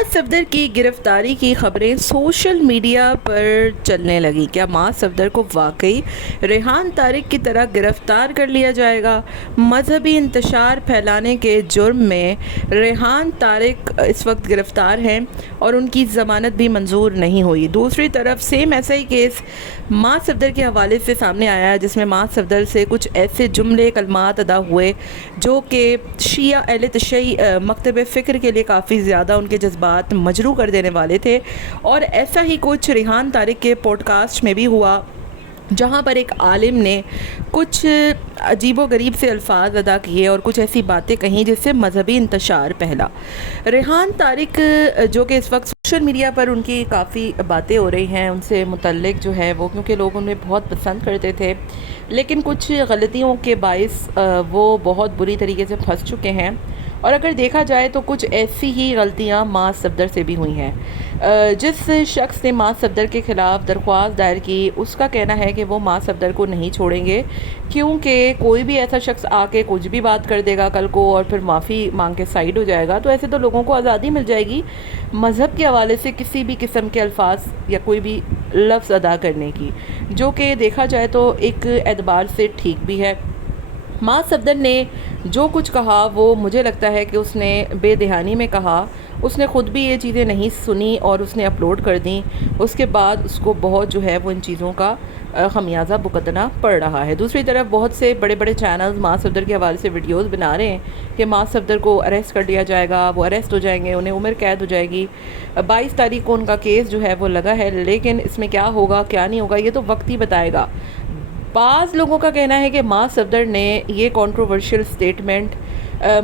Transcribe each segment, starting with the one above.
معاذ صفدر کی گرفتاری کی خبریں سوشل میڈیا پر چلنے لگی۔ کیا معاذ صفدر کو واقعی ریحان طارق کی طرح گرفتار کر لیا جائے گا؟ مذہبی انتشار پھیلانے کے جرم میں ریحان طارق اس وقت گرفتار ہیں اور ان کی ضمانت بھی منظور نہیں ہوئی۔ دوسری طرف سیم ایسا ہی کیس معاذ صفدر کے حوالے سے سامنے آیا ہے، جس میں معاذ صفدر سے کچھ ایسے جملے کلمات ادا ہوئے جو کہ شیعہ اہل تشیع مکتب فکر کے لیے کافی زیادہ ان کے جذبات مجروح کر دینے والے تھے، اور ایسا ہی کچھ ریحان طارق کے پوڈ کاسٹ میں بھی ہوا، جہاں پر ایک عالم نے کچھ عجیب و غریب سے الفاظ ادا کیے اور کچھ ایسی باتیں کہیں جس سے مذہبی انتشار پھیلا۔ ریحان طارق جو کہ اس وقت سوشل میڈیا پر ان کی کافی باتیں ہو رہی ہیں ان سے متعلق جو ہے وہ، کیونکہ لوگ انہیں بہت پسند کرتے تھے، لیکن کچھ غلطیوں کے باعث وہ بہت بری طریقے سے پھنس چکے ہیں، اور اگر دیکھا جائے تو کچھ ایسی ہی غلطیاں معاذ صفدر سے بھی ہوئی ہیں۔ جس شخص نے معاذ صفدر کے خلاف درخواست دائر کی، اس کا کہنا ہے کہ وہ معاذ صفدر کو نہیں چھوڑیں گے، کیونکہ کوئی بھی ایسا شخص آ کے کچھ بھی بات کر دے گا کل کو اور پھر معافی مانگ کے سائیڈ ہو جائے گا، تو ایسے تو لوگوں کو آزادی مل جائے گی مذہب کے حوالے سے کسی بھی قسم کے الفاظ یا کوئی بھی لفظ ادا کرنے کی، جو کہ دیکھا جائے تو ایک اعتبار سے ٹھیک بھی ہے۔ معاذ صفدر نے جو کچھ کہا وہ مجھے لگتا ہے کہ اس نے بے دہانی میں کہا، اس نے خود بھی یہ چیزیں نہیں سنی اور اس نے اپلوڈ کر دیں، اس کے بعد اس کو بہت جو ہے وہ ان چیزوں کا خمیازہ بھگتنا پڑ رہا ہے۔ دوسری طرف بہت سے بڑے بڑے چینلز معاذ صفدر کے حوالے سے ویڈیوز بنا رہے ہیں کہ معاذ صفدر کو اریسٹ کر لیا جائے گا، وہ اریسٹ ہو جائیں گے، انہیں عمر قید ہو جائے گی۔ 22 تاریخ کو ان کا کیس جو ہے وہ لگا ہے، لیکن اس میں کیا ہوگا کیا نہیں ہوگا یہ تو وقت ہی بتائے گا۔ بعض لوگوں کا کہنا ہے کہ معاذ صفدر نے یہ کنٹروورشل سٹیٹمنٹ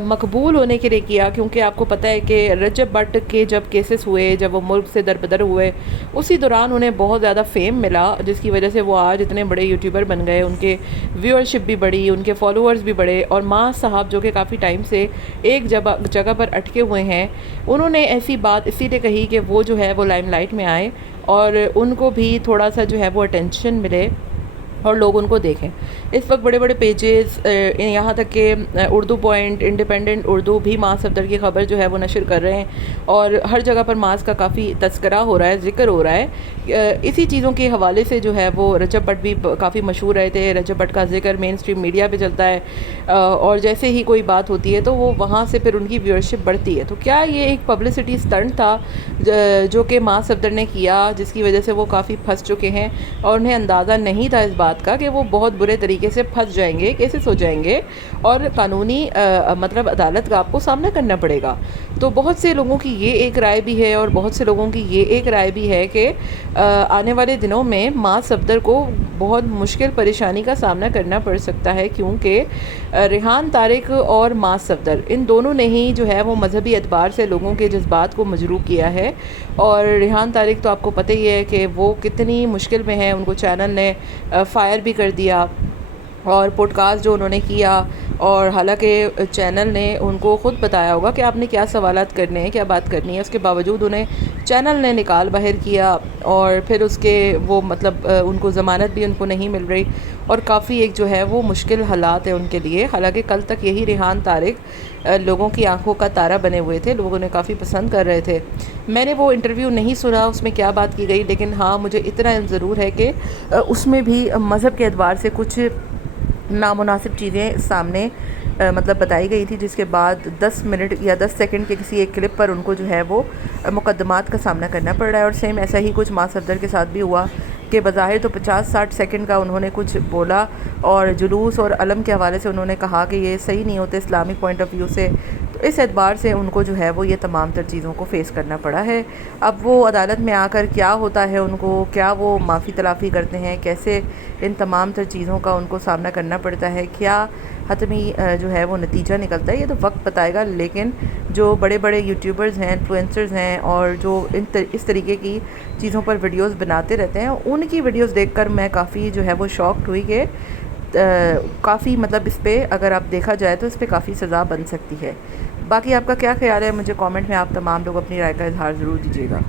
مقبول ہونے کے لیے کیا، کیونکہ آپ کو پتہ ہے کہ رجب بٹ کے جب کیسز ہوئے، جب وہ ملک سے دربدر ہوئے، اسی دوران انہیں بہت زیادہ فیم ملا، جس کی وجہ سے وہ آج اتنے بڑے یوٹیوبر بن گئے، ان کے ویورشپ بھی بڑھی، ان کے فالوورز بھی بڑھے، اور معاذ صاحب جو کہ کافی ٹائم سے ایک جگہ پر اٹکے ہوئے ہیں، انہوں نے ایسی بات اسی لیے کہی کہ وہ جو ہے وہ لائم لائٹ میں آئے اور ان کو بھی تھوڑا سا جو ہے وہ اٹینشن ملے اور لوگ ان کو دیکھیں۔ اس وقت بڑے بڑے پیجز یہاں تک کہ اردو پوائنٹ، انڈیپینڈنٹ اردو بھی معاذ صفدر کی خبر جو ہے وہ نشر کر رہے ہیں، اور ہر جگہ پر معاذ کا کافی تذکرہ ہو رہا ہے، ذکر ہو رہا ہے۔ اسی چیزوں کے حوالے سے جو ہے وہ رجب بٹ بھی کافی مشہور رہے تھے، رجب بٹ کا ذکر مین اسٹریم میڈیا پہ چلتا ہے، اور جیسے ہی کوئی بات ہوتی ہے تو وہ وہاں سے پھر ان کی ویورشپ بڑھتی ہے۔ تو کیا یہ ایک پبلسٹی سٹنٹ تھا جو کہ معاذ صفدر نے کیا، جس کی وجہ سے وہ کافی پھنس چکے ہیں، اور انہیں اندازہ نہیں تھا اس بات کا کہ وہ بہت برے طریقے سے پھنس جائیں گے، کیسز ہو جائیں گے، اور قانونی مطلب عدالت کا آپ کو سامنا کرنا پڑے گا۔ تو بہت سے لوگوں کی یہ ایک رائے بھی ہے، اور بہت سے لوگوں کی یہ ایک رائے بھی ہے کہ آنے والے دنوں میں معاذ صفدر کو بہت مشکل پریشانی کا سامنا کرنا پڑ سکتا ہے، کیونکہ ریحان طارق اور معاذ صفدر ان دونوں نے ہی جو ہے وہ مذہبی اعتبار سے لوگوں کے جذبات کو مجروح کیا ہے، اور ریحان طارق تو آپ کو پتہ ہی ہے کہ وہ کتنی مشکل میں ہیں، ان کو چینل نے فائر بھی کر دیا، اور پوڈ کاسٹ جو انہوں نے کیا، اور حالانکہ چینل نے ان کو خود بتایا ہوگا کہ آپ نے کیا سوالات کرنے ہیں، کیا بات کرنی ہے، اس کے باوجود انہیں چینل نے نکال باہر کیا، اور پھر اس کے وہ مطلب ان کو ضمانت بھی ان کو نہیں مل رہی، اور کافی ایک جو ہے وہ مشکل حالات ہیں ان کے لیے۔ حالانکہ کل تک یہی ریحان طارق لوگوں کی آنکھوں کا تارا بنے ہوئے تھے، لوگوں نے کافی پسند کر رہے تھے۔ میں نے وہ انٹرویو نہیں سنا اس میں کیا بات کی گئی، لیکن ہاں مجھے اتنا علم ضرور ہے کہ اس میں بھی مذہب کے اعتبار سے کچھ نامناسب چیزیں سامنے مطلب بتائی گئی تھی، جس کے بعد 10 منٹ یا 10 سیکنڈ کے کسی ایک کلپ پر ان کو جو ہے وہ مقدمات کا سامنا کرنا پڑ رہا ہے، اور سیم ایسا ہی کچھ معاذ صفدر کے ساتھ بھی ہوا کہ بظاہر تو 50-60 سیکنڈ کا انہوں نے کچھ بولا، اور جلوس اور علم کے حوالے سے انہوں نے کہا کہ یہ صحیح نہیں ہوتے اسلامک پوائنٹ آف ویو سے، تو اس اعتبار سے ان کو جو ہے وہ یہ تمام تر چیزوں کو فیس کرنا پڑا ہے۔ اب وہ عدالت میں آ کر کیا ہوتا ہے، ان کو کیا وہ معافی تلافی کرتے ہیں، کیسے ان تمام تر چیزوں کا ان کو سامنا کرنا پڑتا ہے، کیا حتمی جو ہے وہ نتیجہ نکلتا ہے، یہ تو وقت بتائے گا۔ لیکن جو بڑے بڑے یوٹیوبرز ہیں، انفلوئنسرز ہیں، اور جو اس طریقے کی چیزوں پر ویڈیوز بناتے رہتے ہیں، ان کی ویڈیوز دیکھ کر میں کافی جو ہے وہ شاکڈ ہوئی کہ کافی مطلب اس پہ اگر آپ دیکھا جائے تو اس پہ کافی سزا بن سکتی ہے۔ باقی آپ کا کیا خیال ہے، مجھے کامنٹ میں آپ تمام لوگ اپنی رائے کا اظہار ضرور دیجیے گا۔